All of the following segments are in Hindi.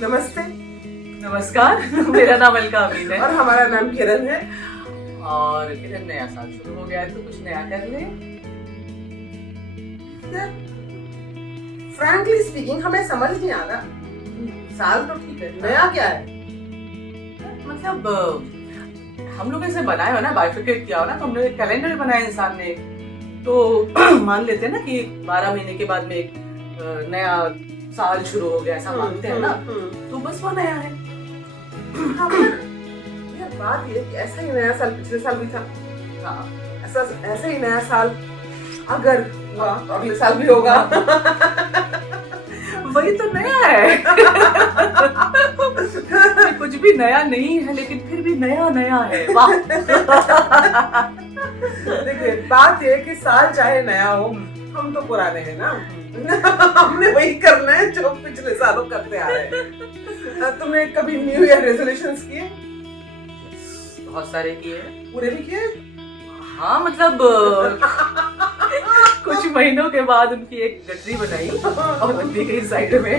नमस्ते। नमस्कार। मेरा नाम अलका अमीन है और हमारा नाम किरण है। और किरण, नया साल शुरू हो गया है तो कुछ नया कर ले। फ्रैंकली स्पीकिंग हमें समझ नहीं आ रहा, साल तो ठीक है, नया क्या है? मतलब हम लोग ऐसे बनाए हो ना, बाइफिकेट किया हो ना, तो हमने एक कैलेंडर बनाया इंसान ने, तो मान लेते हैं ना कि 12 महीने के बाद में एक नया साल शुरू हो गया, ऐसा मानते हैं ना, तो बस वो नया है। हाँ, पर ये बात ये कि ऐसा ही नया साल पिछले साल भी था। हाँ, ऐसा ही नया साल अगर हुआ तो अगले साल भी होगा। वही तो नया है। कुछ भी नया नहीं है लेकिन फिर भी नया नया है। वाह। देखिए, बात ये कि साल चाहे नया हो, हम तो पुराने हैं ना। हमने वही करना है जो पिछले सालों करते आ रहे हैं। तुमने कभी न्यू ईयर रेजोल्यूशंस किए? बहुत सारे किए, पूरे भी किए? हाँ, मतलब कुछ महीनों के बाद उनकी एक गठरी बनाई और रखी गई साइड में।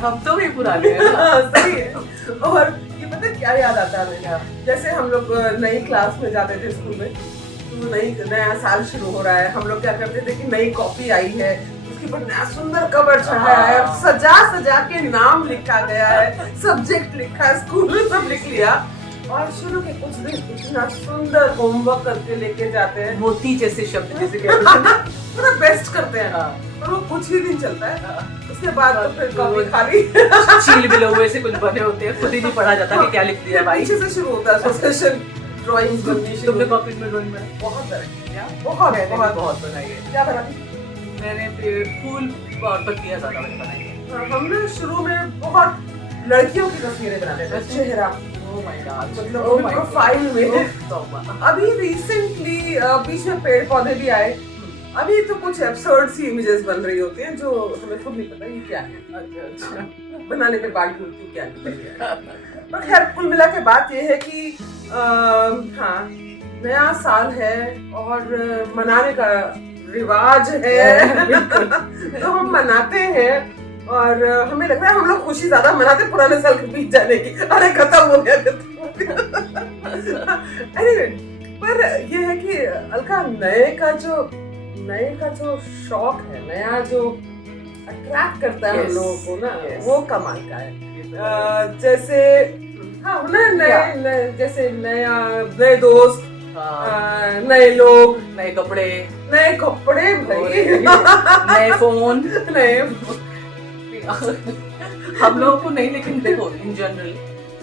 हम तो भी पुराने हैं ना। सही है। और ये पता है क्या याद आता है हमें? जैसे हम लोग नई क्लास में जाते थे स्कूल में, तो नया साल शुरू हो रहा है, हम लोग क्या करते थे कि नई कॉपी आई है, उसके ऊपर नया सुंदर कवर चढ़ाया है और सजा सजा के नाम लिखा गया है, सब्जेक्ट लिखा है, स्कूल में सब लिख लिया। और शुरू के कुछ दिन इतना सुंदर होमवर्क करके लेके जाते हैं, मोती जैसे शब्द जिसे कहते हैं ना, पूरा बेस्ट करते हैं। और वो कुछ ही दिन चलता है, उसके बाद तो फिर कॉपी खाली। चील बिलौए से कुछ बने होते हैं, खुद ही नहीं पढ़ा जाता कि क्या लिख दिया भाई। पीछे से शुरू होता है सोशल ड्राइंग्स बननी शुरू। तुमने कॉपी में ड्राइंग बनाई? बहुत तरह बहुत बहुत बहुत बनाई है। क्या बनाती? मैंने फिर फूल और पत्तियां ज्यादा मैंने बनाई है। हमने शुरू में बहुत लड़कियों की तस्वीरें बनाते थे, चेहरा, मतलब प्रोफाइल में। अभी रिसेंटली बीच में पेड़ पौधे भी आए। अभी तो कुछ एब्सर्ड सी इमेजेस बन रही होती हैं जो हमें खुद नहीं पता ये क्या है। अच्छा, बनाने के बाद ढूंढती क्या है। पर खैर, कुल मिला के बात ये है कि हाँ, नया साल है और मनाने का रिवाज है। तो हम मनाते हैं और हमें लग रहा है हम लोग खुशी ज्यादा मनाते पुराने साल के बीत जाने की। अरे खत्म हो गया। Anyway, पर ये है कि अलका, नए का जो शौक है, नया जो अट्रैक्ट करता है हम लोगों को ना, वो कमाल का है। जैसे हाँ, जैसे नए दोस्त, नए लोग, नए कपड़े भाई, नए फोन। नए हम लोगों को नहीं, लेकिन देखो इन जनरल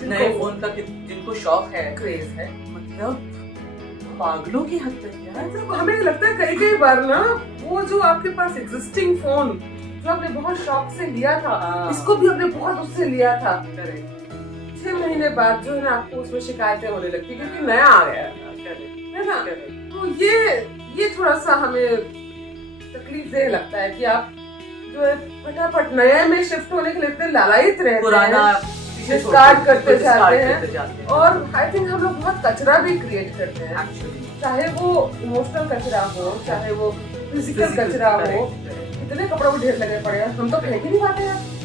नए फोन का जिनको शौक है, क्रेज है, मतलब पागलों की हद तक यार। मतलब हमें लगता है कई बार ना, वो जो आपके पास एग्जिस्टिंग फोन जो आपने बहुत शौक से लिया था, इसको भी आपने बहुत उससे लिया था, 6 महीने बाद जो है ना आपको उसमें शिकायतें होने लगती क्योंकि नया आ गया है ना। तो ये थोड़ा सा हमें तकलीफ देह लगता है कि आप जो है फटाफट नए में शिफ्ट होने के लिए इतने लालायित रहते पुराना डिस्कार्ड करते जाते हैं। और आई थिंक हम लोग बहुत कचरा भी क्रिएट करते हैं, चाहे वो इमोशनल कचरा हो, चाहे वो फिजिकल कचरा हो। इतने कपड़ों को ढेर लगे पड़े हैं, हम तो फेंक ही नहीं पाते हैं।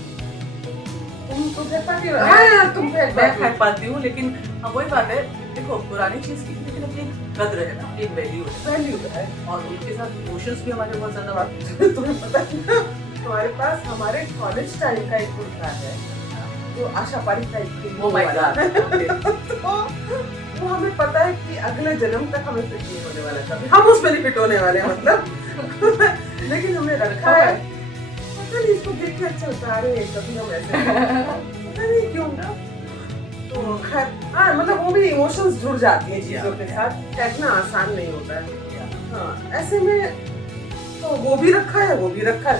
तुम फेंक पाती हो? हाँ, तुम फेंक पाती हूँ, लेकिन अब वही बात है, देखो पुरानी चीज की लेकिन अपनी कद्र है ना, एक वैल्यू है और उनके साथ इमोशंस भी हमारे बहुत ज्यादा बात है। तुम्हें पता है ना, हमारे पास हमारे कॉलेज टाइम का एक कुर्ता है जो आशा पारिक टाइप की। Oh my God. तो वो हमें पता है कि अगले जन्म तक हमें फिट नहीं होने वाला था, हम उसमें नहीं फिट होने वाले हैं, मतलब। लेकिन हमने रखा है, पता नहीं इसको देख के अच्छा लगता है, अरे कभी हम ऐसे पता नहीं क्यों। तो खैर हाँ, मतलब वो भी इमोशंस जुड़ जाती हैं चीजों के साथ, फेंकना आसान नहीं होता है। हाँ, ऐसे में तो वो भी रखा है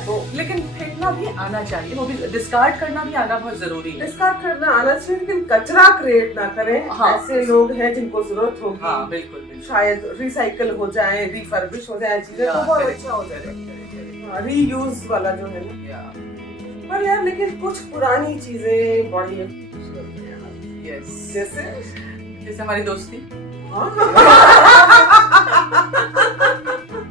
तो, लेकिन फेंकना भी आना चाहिए, वो भी डिस्कार्ड करना भी आना बहुत जरूरी है। डिस्कार्ड करना आना चाहिए, लेकिन कचरा क्रिएट ना करें। हाँ, ऐसे लोग हैं जिनको जरूरत होगी। हाँ, बिल्कुल। शायद रिसाइकल हो जाए, रिफर्बिश हो जाए चीजें, तो बहुत अच्छा हो जाएगा। रीयूज वाला जो है ना। पर यार, लेकिन कुछ पुरानी चीजें बड़ी जैसे हमारी दोस्ती।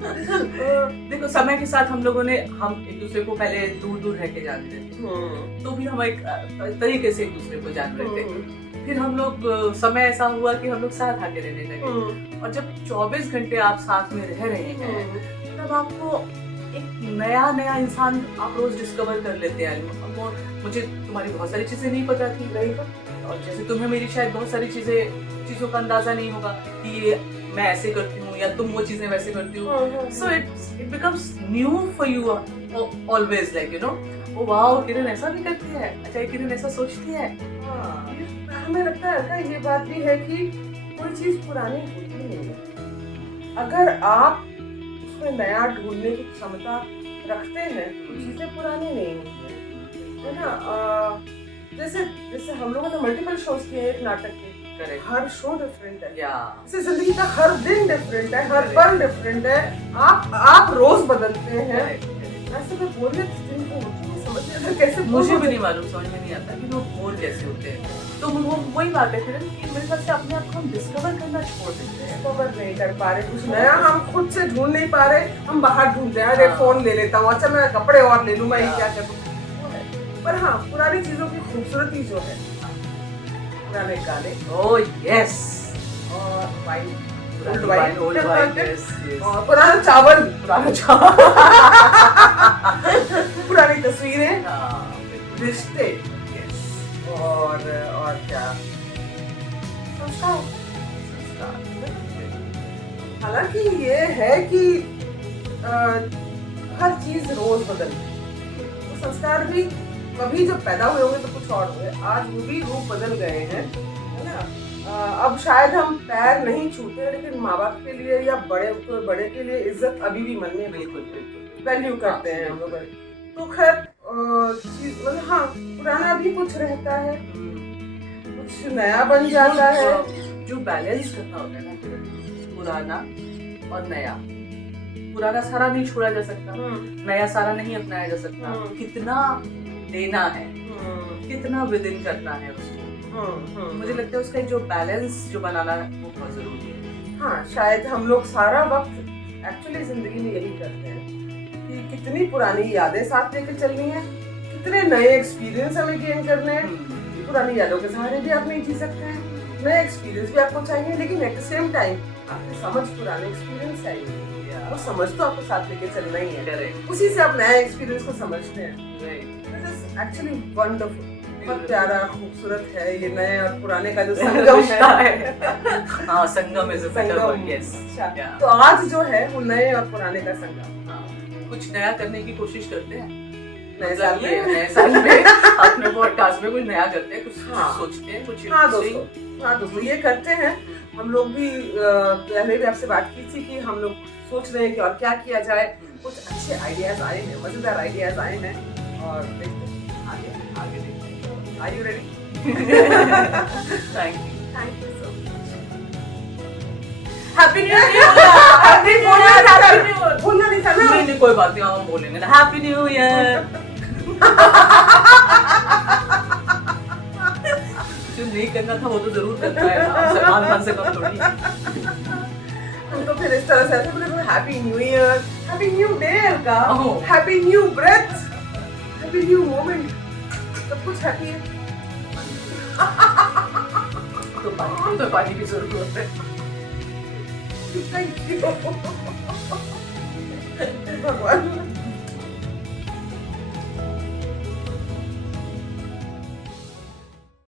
देखो समय के साथ हम लोगों ने हम एक दूसरे को पहले दूर दूर रह के जानते थे, तो भी हम एक तरीके से एक दूसरे को जान रहे थे। फिर हम लोग समय ऐसा हुआ कि हम लोग साथ आके रहने लगे, और जब 24 घंटे आप साथ में रह रहे हैं तब आपको एक नया नया इंसान आप रोज डिस्कवर कर लेते हैं। मुझे तुम्हारी बहुत सारी चीजें नहीं पता थी, और जैसे तुम्हें मेरी शायद बहुत सारी चीजों का अंदाजा नहीं होगा कि ये मैं ऐसे करती हूँ या तुम वो चीजें वैसे करती हो। So it becomes new for you always, like you know, oh wow Kiran ऐसा भी करती है, अच्छा ये किरण ऐसा सोचती है। हमें लगता है ना ये बात भी है कि कोई चीज पुरानी होती नहीं है। अगर आप उसमें नया ढूंढने की क्षमता रखते हैं तो चीजें पुरानी नहीं होती है ना। जैसे हम लोगों ने मल्टीपल शोज किए एक नाटक के, हर शो डिफरेंट है, जैसे जिंदगी का हर दिन डिफरेंट है, हर पल डिफरेंट है, आप रोज बदलते हैं। ऐसे में बोरियत जिनको होती है समझ नहीं आता कैसे, मुझे भी नहीं मालूम, समझ में नहीं आता कि वो बोर कैसे होते हैं। तो वो वही बात है फिर कि मेरे ख्याल से अपने आप को हम डिस्कवर करना छोड़ देते हैं, डिस्कवर नहीं कर पा रहे, कुछ नया हम खुद से ढूंढ नहीं पा रहे, हम बाहर ढूंढते हैं। अरे फोन ले लेता हूँ, अच्छा मैं कपड़े और ले लूँ, मैं क्या करूँ। पर हाँ, पुरानी चीजों की खूबसूरती जो है, पुराने गाने, ओह यस, और वाइन, ओल्ड वाइन, यस, और पुराना चावल, पुरानी तस्वीरें, रिश्ते, और क्या, संस्कार। हालांकि ये है कि हर चीज रोज बदलती है, तो संस्कार भी कभी जब पैदा हुए होंगे तो कुछ और हुए, आज वो भी रूप बदल गए हैं, है ना। अब शायद हम पैर नहीं छूते, लेकिन माँ बाप के लिए या बड़े के लिए इज्जत अभी भी मन में बिल्कुल वैल्यू करते हैं हम लोग। तो खैर मतलब हाँ, पुराना भी कुछ रहता है, कुछ नया बन जाता है। जो बैलेंस करना होता है ना, पुराना और नया, पुराना सारा नहीं छोड़ा जा सकता, नया सारा नहीं अपनाया जा सकता। कितना लेना है, कितना विद इन करना है उसको, मुझे लगता है उसका जो बैलेंस जो बनाना है वो बहुत जरूरी है। हाँ, शायद हम लोग सारा वक्त एक्चुअली जिंदगी में यही करते हैं कि कितनी पुरानी यादें साथ लेके चलनी है, कितने नए एक्सपीरियंस हमें गेन करने हैं। पुरानी यादों के सहारे भी आप नहीं जी सकते हैं, नए एक्सपीरियंस भी आपको चाहिए, लेकिन एट द सेम टाइम आपकी समझ पुराने एक्सपीरियंस चाहिए, वो समझ तो आपको साथ लेके चलना ही है, उसी से आप नए एक्सपीरियंस को समझते हैं। एक्चुअली वंडरफुल, बहुत प्यारा खूबसूरत है ये नए और पुराने का जो संगम है। हाँ, संगम is a better word, yes. तो आज जो है वो नए और पुराने का संगम। कुछ नया करने की कोशिश करते हैं नए साल में अपने पॉडकास्ट में कुछ नया करते हैं, कुछ सोचते हैं, कुछ। हाँ दोस्तों ये करते हैं हम लोग भी। पहले भी आपसे बात की थी कि हम लोग सोच रहे हैं कि और क्या किया जाए, कुछ अच्छे आइडियाज आए हैं, मजेदार आइडियाज आए हैं, और देखते आगे देखते। Are you ready? Thank you so much. Happy new year. Happy new year. भूलना नहीं था ना। नहीं, कोई बात नहीं, हम बोलेंगे ना हैप्पी न्यू ईयर। जो नहीं करना था वो तो जरूर करना है ना, सलमान खान से कम थोड़ी। तो फिर इस तरह से बोले happy new year, happy new day का, happy new breath, happy new moment, सब कुछ हैप्पी है। तो पानी की जरूरत है। थैंक यू भगवान।